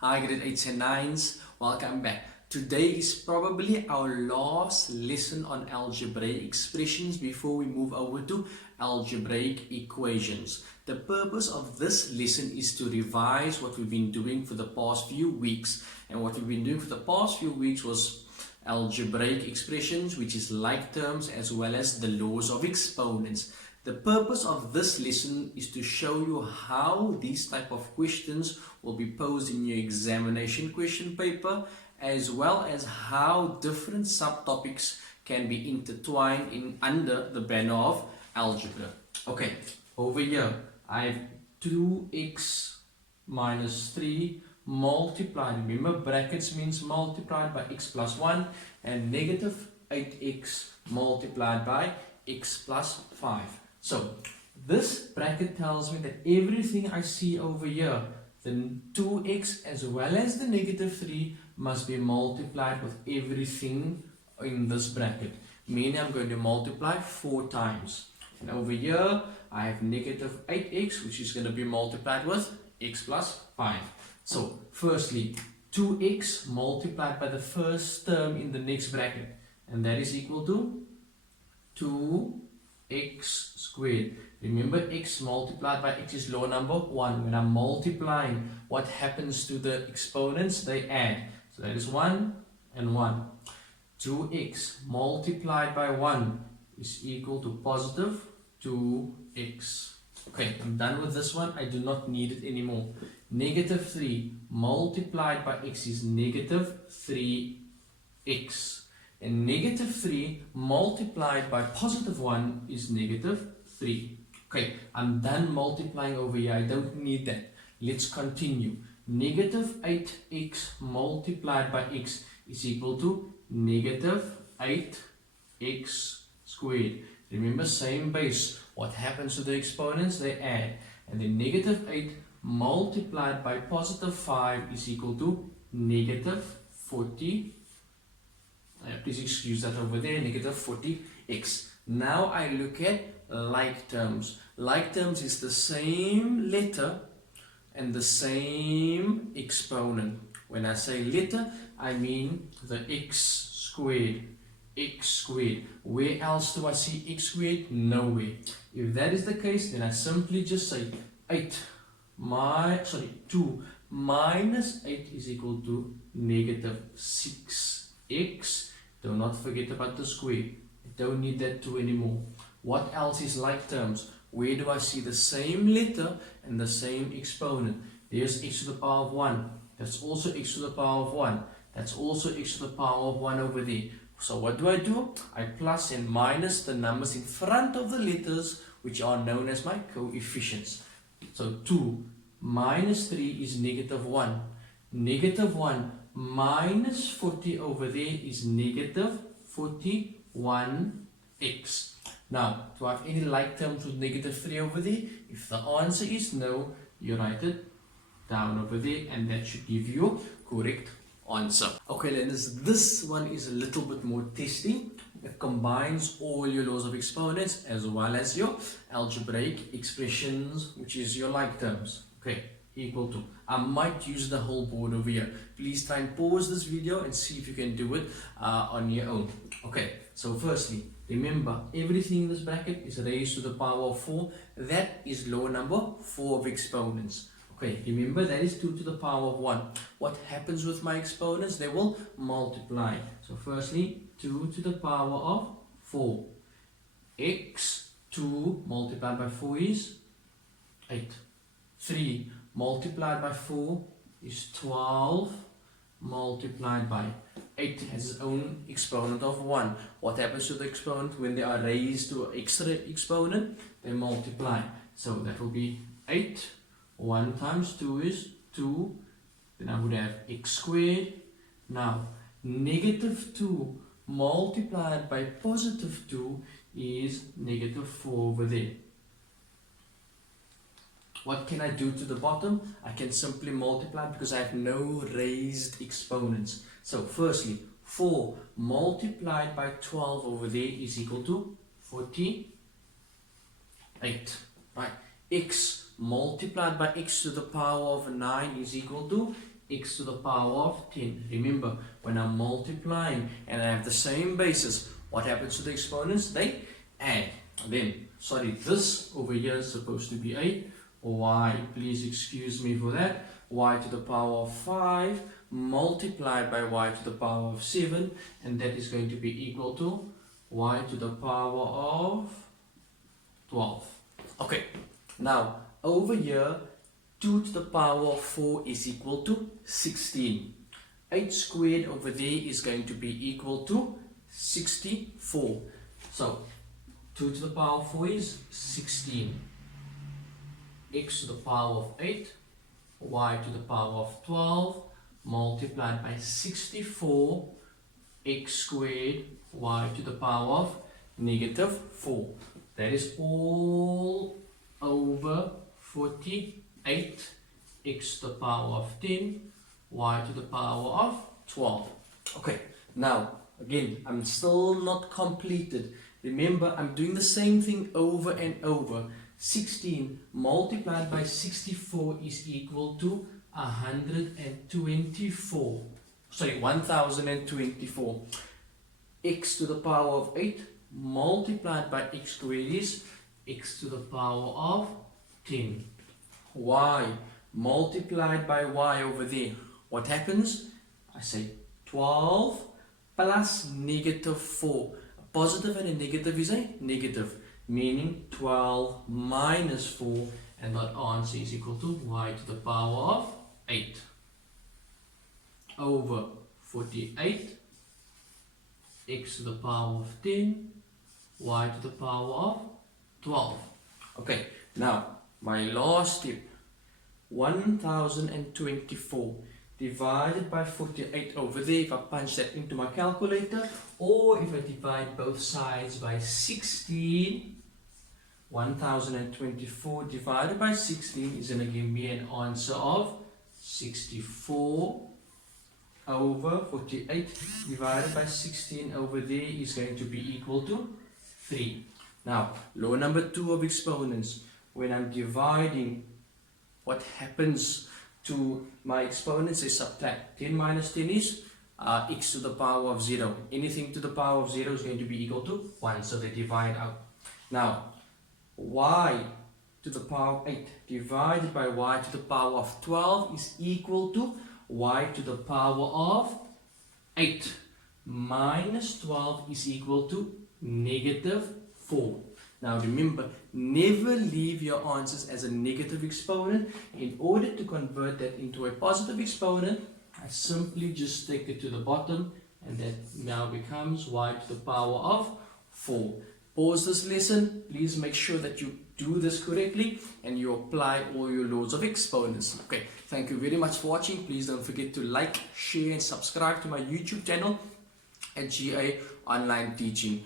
Hi grade 8s and 9s, welcome back. Today is probably our last lesson on algebraic expressions before we move over to algebraic equations. The purpose of this lesson is to revise what we've been doing for the past few weeks. And what we've been doing for the past few weeks was algebraic expressions, which is like terms, as well as the laws of exponents. The purpose of this lesson is to show you how these type of questions will be posed in your examination question paper, as well as how different subtopics can be intertwined under the banner of algebra. Okay, over here I have 2x minus 3 multiplied, remember brackets means multiplied by x plus 1, and negative 8x multiplied by x plus 5. So this bracket tells me that everything I see over here, the 2x as well as the negative 3, must be multiplied with everything in this bracket. Meaning I'm going to multiply 4 times. And over here I have negative 8x, which is going to be multiplied with x plus 5. So firstly, 2x multiplied by the first term in the next bracket, and that is equal to 2x squared. Remember, x multiplied by x is law number 1. When I'm multiplying, what happens to the exponents? They add. So that is 1 and 1. 2x multiplied by 1 is equal to positive 2x. Okay, I'm done with this one. I do not need it anymore. Negative 3 multiplied by x is negative 3x. And negative 3 multiplied by positive 1 is negative 3. Okay, I'm done multiplying over here. I don't need that. Let's continue. Negative 8x multiplied by x is equal to negative 8x squared. Remember, same base. What happens to the exponents? They add. And then negative 8 multiplied by positive 5 is equal to negative 40. Please excuse that over there, negative 40x. Now I look at like terms. Like terms is the same letter and the same exponent. When I say letter, I mean the x squared. X squared. Where else do I see x squared? Nowhere. If that is the case, then I simply just say 2 minus 8 is equal to negative 6x. Do not forget about the square. I don't need that 2 anymore. What else is like terms? Where do I see the same letter and the same exponent? There's x to the power of 1. That's also x to the power of 1. That's also x to the power of 1 over there. So what do? I plus and minus the numbers in front of the letters, which are known as my coefficients. So 2 minus 3 is negative 1. Negative 1 minus 40 over there is negative 41x. Now, do I have any like terms with negative 3 over there? If the answer is no, you write it down over there, and that should give you correct answer. Okay, learners, this one is a little bit more testing. It combines all your laws of exponents as well as your algebraic expressions, which is your like terms. Okay, equal to. I might use the whole board over here. Please try and pause this video and see if you can do it on your own. Okay, so firstly, remember, everything in this bracket is raised to the power of 4. That is law number 4 of exponents. Okay, remember that is 2 to the power of 1. What happens with my exponents? They will multiply. So firstly, 2 to the power of 4. X, 2 multiplied by 4 is 8. 3 multiplied by 4 is 12 multiplied by 8 has its own exponent of 1. What happens to the exponent when they are raised to an extra exponent? They multiply. So that will be 8. 1 times 2 is 2. Then I would have x squared. Now, negative 2 multiplied by positive 2 is negative 4 over there. What can I do to the bottom? I can simply multiply because I have no raised exponents. So firstly, 4 multiplied by 12 over there is equal to 48. Right? X multiplied by x to the power of 9 is equal to x to the power of 10. Remember, when I'm multiplying and I have the same basis, what happens to the exponents? They add. Then, sorry, this over here is supposed to be a y. Please excuse me for that. Y to the power of 5 multiplied by y to the power of 7, and that is going to be equal to y to the power of 12. Okay, now over here 2 to the power of 4 is equal to 16. 8 squared over there is going to be equal to 64. So 2 to the power of 4 is 16. X to the power of 8, y to the power of 12 multiplied by 64, x squared, y to the power of negative 4. That is all over 48, x to the power of 10, y to the power of 12. Okay, now again, I'm still not completed. Remember, I'm doing the same thing over and over. 16 multiplied by 64 is equal to 124. Sorry, 1024. X to the power of 8 multiplied by x squared is x to the power of 10. Y multiplied by y over there. What happens? I say 12 plus negative 4. A positive and a negative is a negative, meaning 12 minus 4, and that answer is equal to y to the power of 8 over 48, x to the power of 10, y to the power of 12. Okay, now my last step, 1024 divided by 48 over there. If I punch that into my calculator, or if I divide both sides by 16, 1024 divided by 16 is going to give me an answer of 64 over 48 divided by 16 over there is going to be equal to 3. Now, law number 2 of exponents. When I'm dividing, what happens to my exponents is subtract. 10 minus 10 is x to the power of 0. Anything to the power of 0 is going to be equal to 1. So they divide out. Now, y to the power of 8 divided by y to the power of 12 is equal to y to the power of 8 minus 12 is equal to negative 4. Now remember, never leave your answers as a negative exponent. In order to convert that into a positive exponent, I simply just take it to the bottom, and that now becomes y to the power of 4. Pause this lesson. Please make sure that you do this correctly and you apply all your laws of exponents. Okay, thank you very much for watching. Please don't forget to like, share and subscribe to my YouTube channel at GA Online Teaching.